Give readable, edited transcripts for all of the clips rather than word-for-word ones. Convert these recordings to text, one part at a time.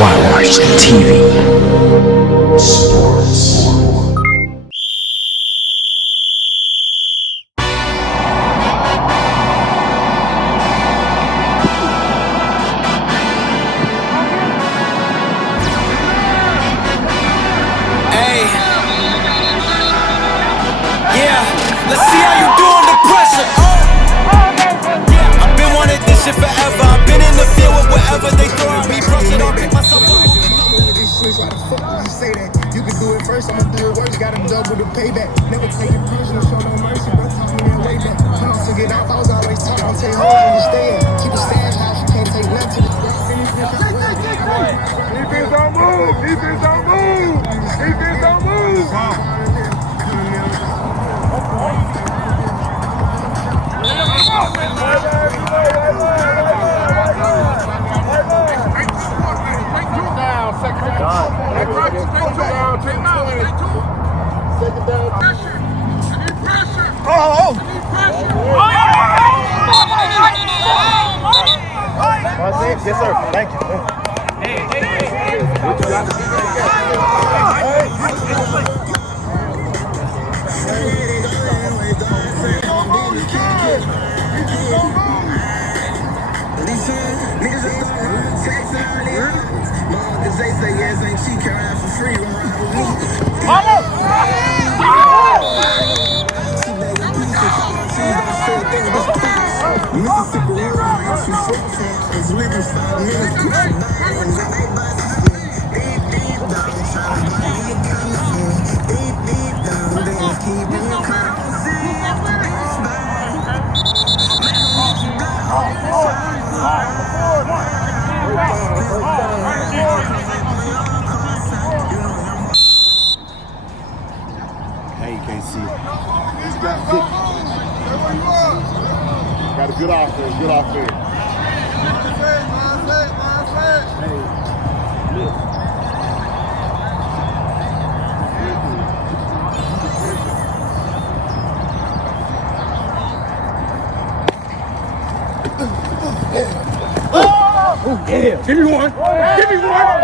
Watch TV. Sports. Let's see how you do under pressure. Yeah, I've been wanting this shit forever. I've been in the field with whatever they throw at me. Brush it off, pick myself up. Why the fuck would you say that? You can do it first, I'ma do it worse. Gotta double the payback. Never take it personal, show no mercy. Bro, teach me that way back. To get off, I was always taught. Don't take hold, understand. Keep a stash house, you can't take nothing to the Defense don't move! Defense don't move! Defense don't move! Yes, sir. Thank you. They say yes, ain't she carry out for free. Hey, you can't see. He's got 50. Got a good offense, good offense. Oh, yeah. Give me one. Give me one.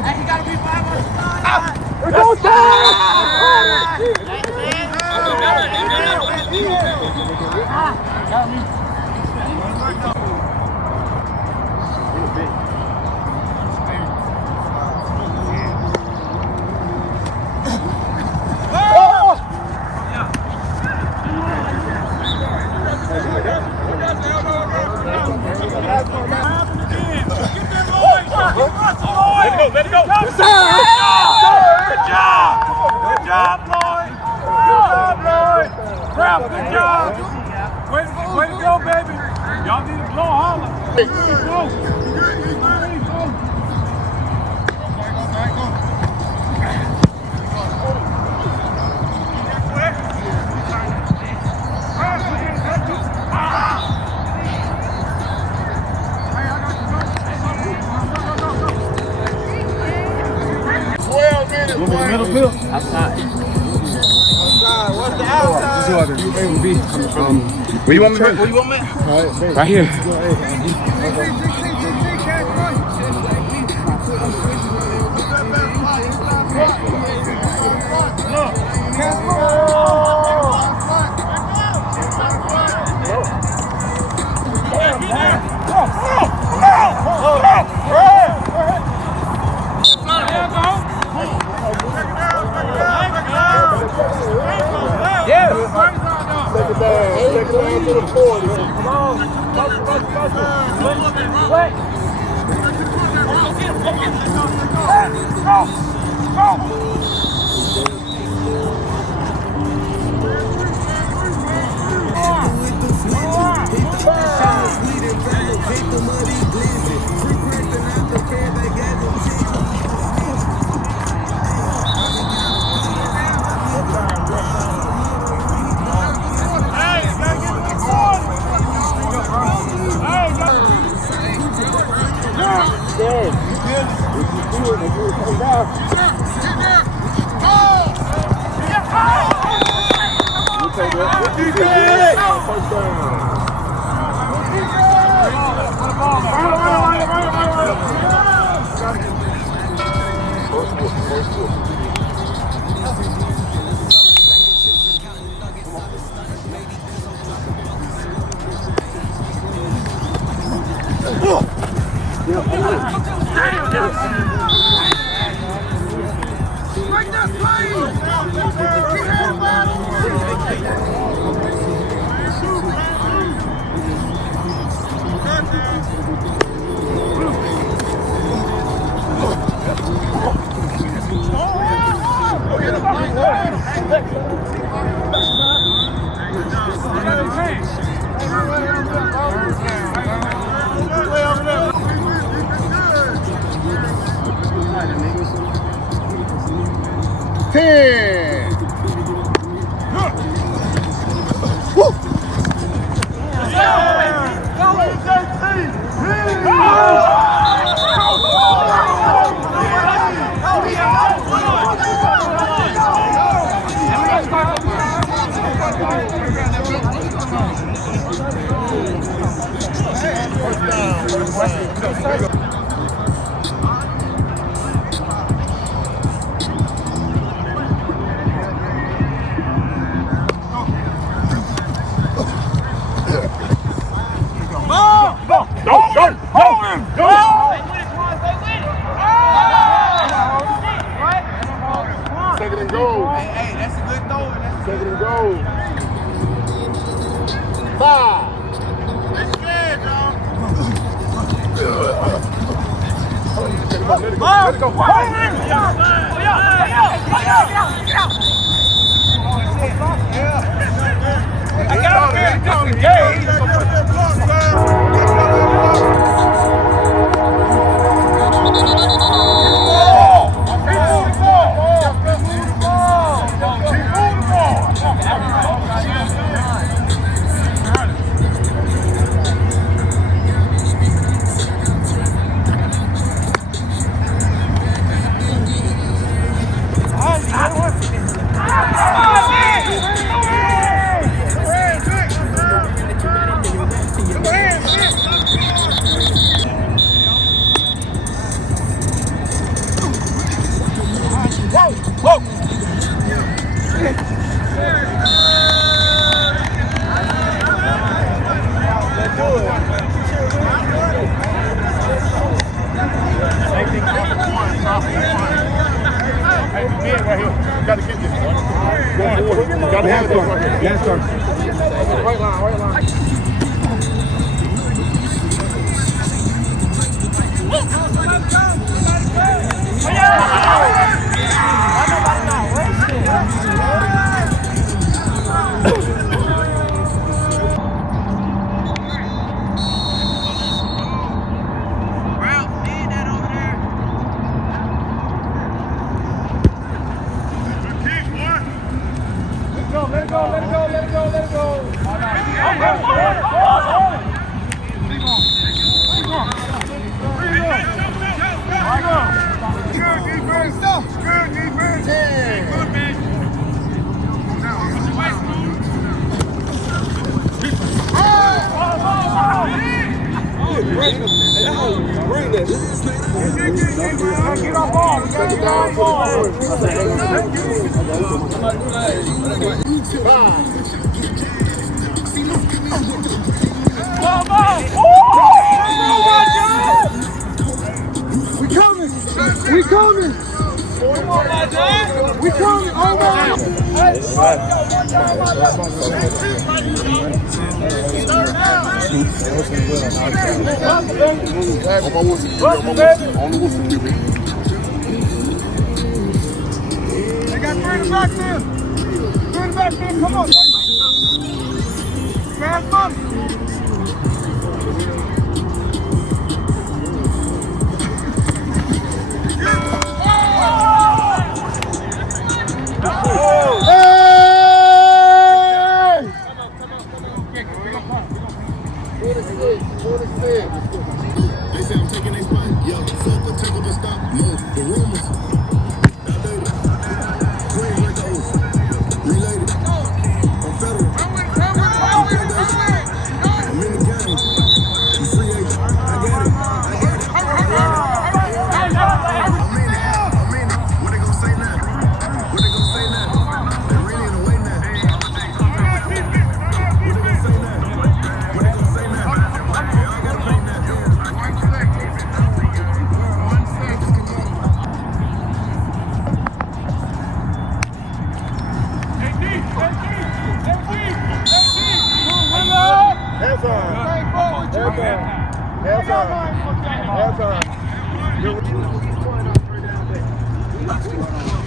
Hey, he gotta be 5 on the side. Go down! Got me. Let it go. Good job. Good job, Lloyd. Good job, Lloyd. Crap, good job. Way to go, baby. Y'all need to blow holler. Middle field. Outside. What's the outside? Where you want me? Where you want me? Right here. Take it down to the 40. Come on. Yes. You did it. If you do it, come down. Second and goal. Hey, that's a good throw. Second and goal. 5. They scared, y'all. Let it go. I got him Got to get this. Got to have this right here. Last turn. Right line. Bring this. Get our ball. We got to get our ball. We coming. We coming. Come on, my John. We coming. Oh my. They got three in the back there. Three in the back there. Come on, baby. Fast money. They say I'm taking their spot. Yo, fuck the take up a stop. No, the rumors.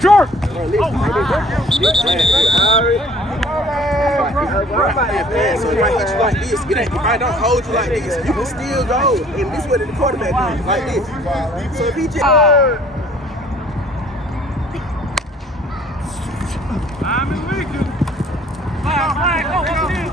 Short! So if I hit you like this, if I don't hold you like this, you can still go. And this is what the quarterback does, like this. So if he just... I'm in weekend. Flag, go, what's this?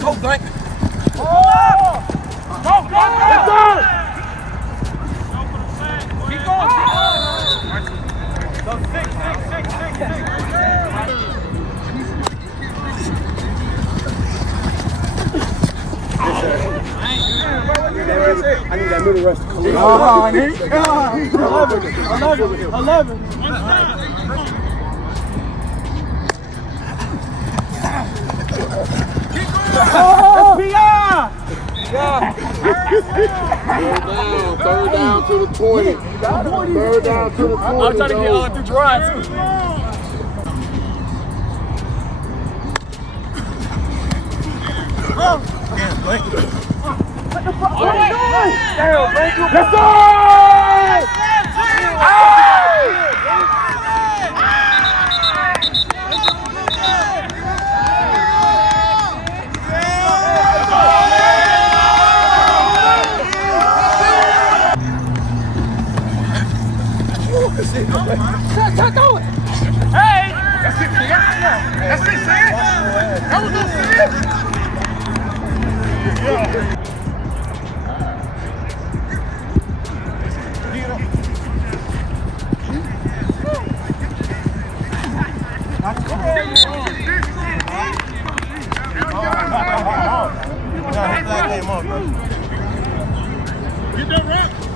Go, Frank. Go! Keep going. Go, six. I need that middle rush to come in. Oh, nigga. 11. Third down to the 20. Third down to the 20. I'm trying to get through drive, too. Let's go! Hey! That's it, Sam. That was it, Sam.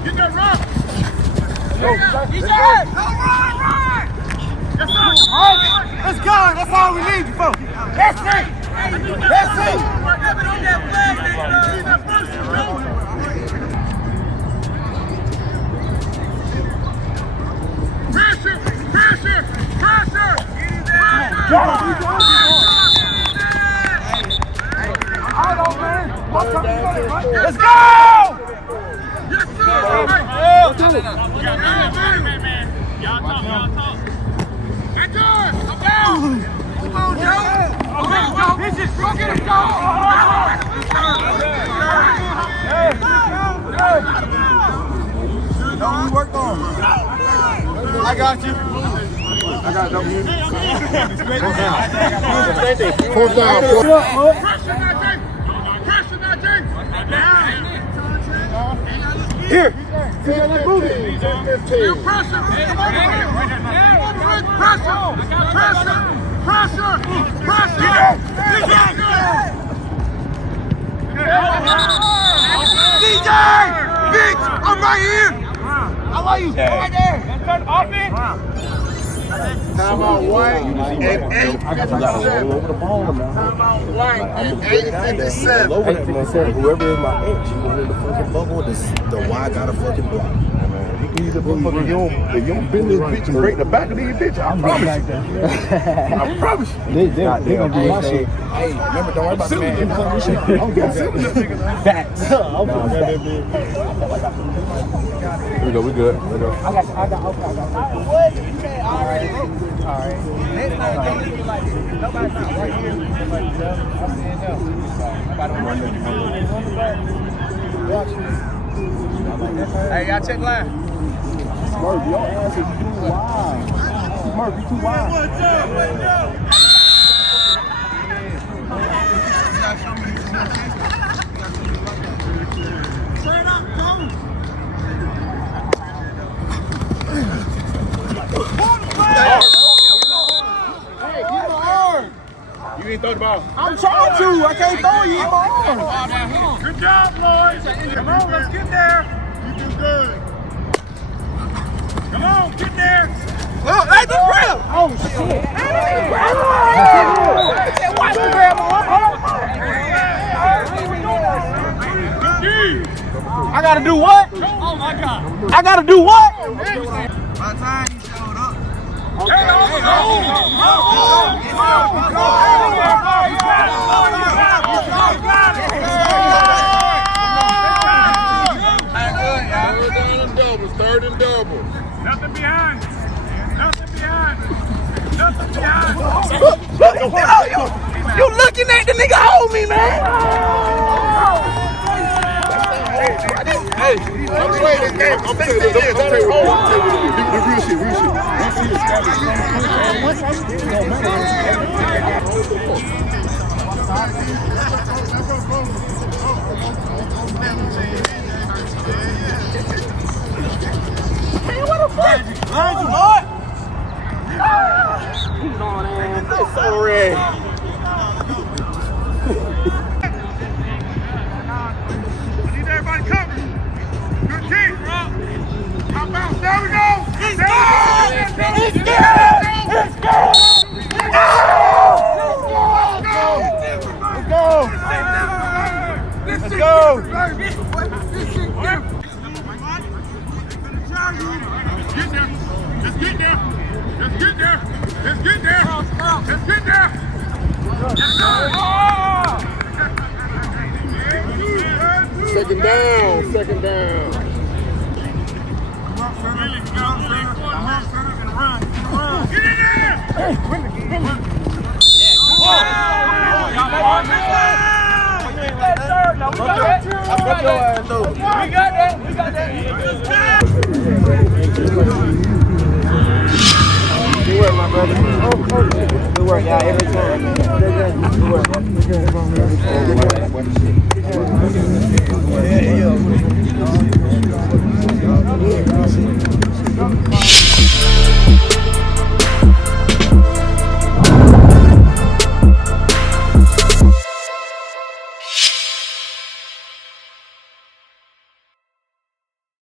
Get that rock! Let's go! That's all we need you for! That's it! Pressure! Let's go! Yes, sir! Y'all talk. That's yours! Come on, Joe! Go get him, Joe! No, we worked on. I got you. I got no. Fourth down. Here. DJ! Bitch! I'm right here! I like you. I'm right there. Turn off it. Time out white and 8:57. Time out white and 8:57. Whoever is my ex, you wanted to fucking buckle this. The Y got a fucking block. You can either motherfucker, if you don't bend this bitch and break the back of these bitches, I promise you. I promise you. They gonna do my shit. Hey, remember, don't worry about the man. I'm getting silly this nigga now. Facts. We good. I got. What? You said all right. Next time, don't leave it like this. Nobody's not right here. I'm saying no. Hey, y'all check line. Smurf, your ass is too wild. Smurf, you too wild. You ain't throw the ball. I'm trying to. I can't throw you. I'm on. Good job, Lloyd. Come on, let's get there. You do good. Come on, get there. Oh, hey, just grab. Oh, shit. Watch me grab him. I gotta do what? Oh, my God. I gotta do what? By the time you showed up. Third and double. Nothing behind. Nothing behind. Nothing behind. You looking at the nigga hold me, man. Hey, I'm playing this game. I'm saying this. Real shit, real shit. Hey, what the fuck? Behind you, Lord. It's so red. Need everybody covered. Good kick, bro. How about there we go? Let's go. Let's get there. Let's get there. Let's get there. Let's get there. Second down, second down. Get in there! We got that. Good work, my brother. Good work, y'all. Every time. Good work.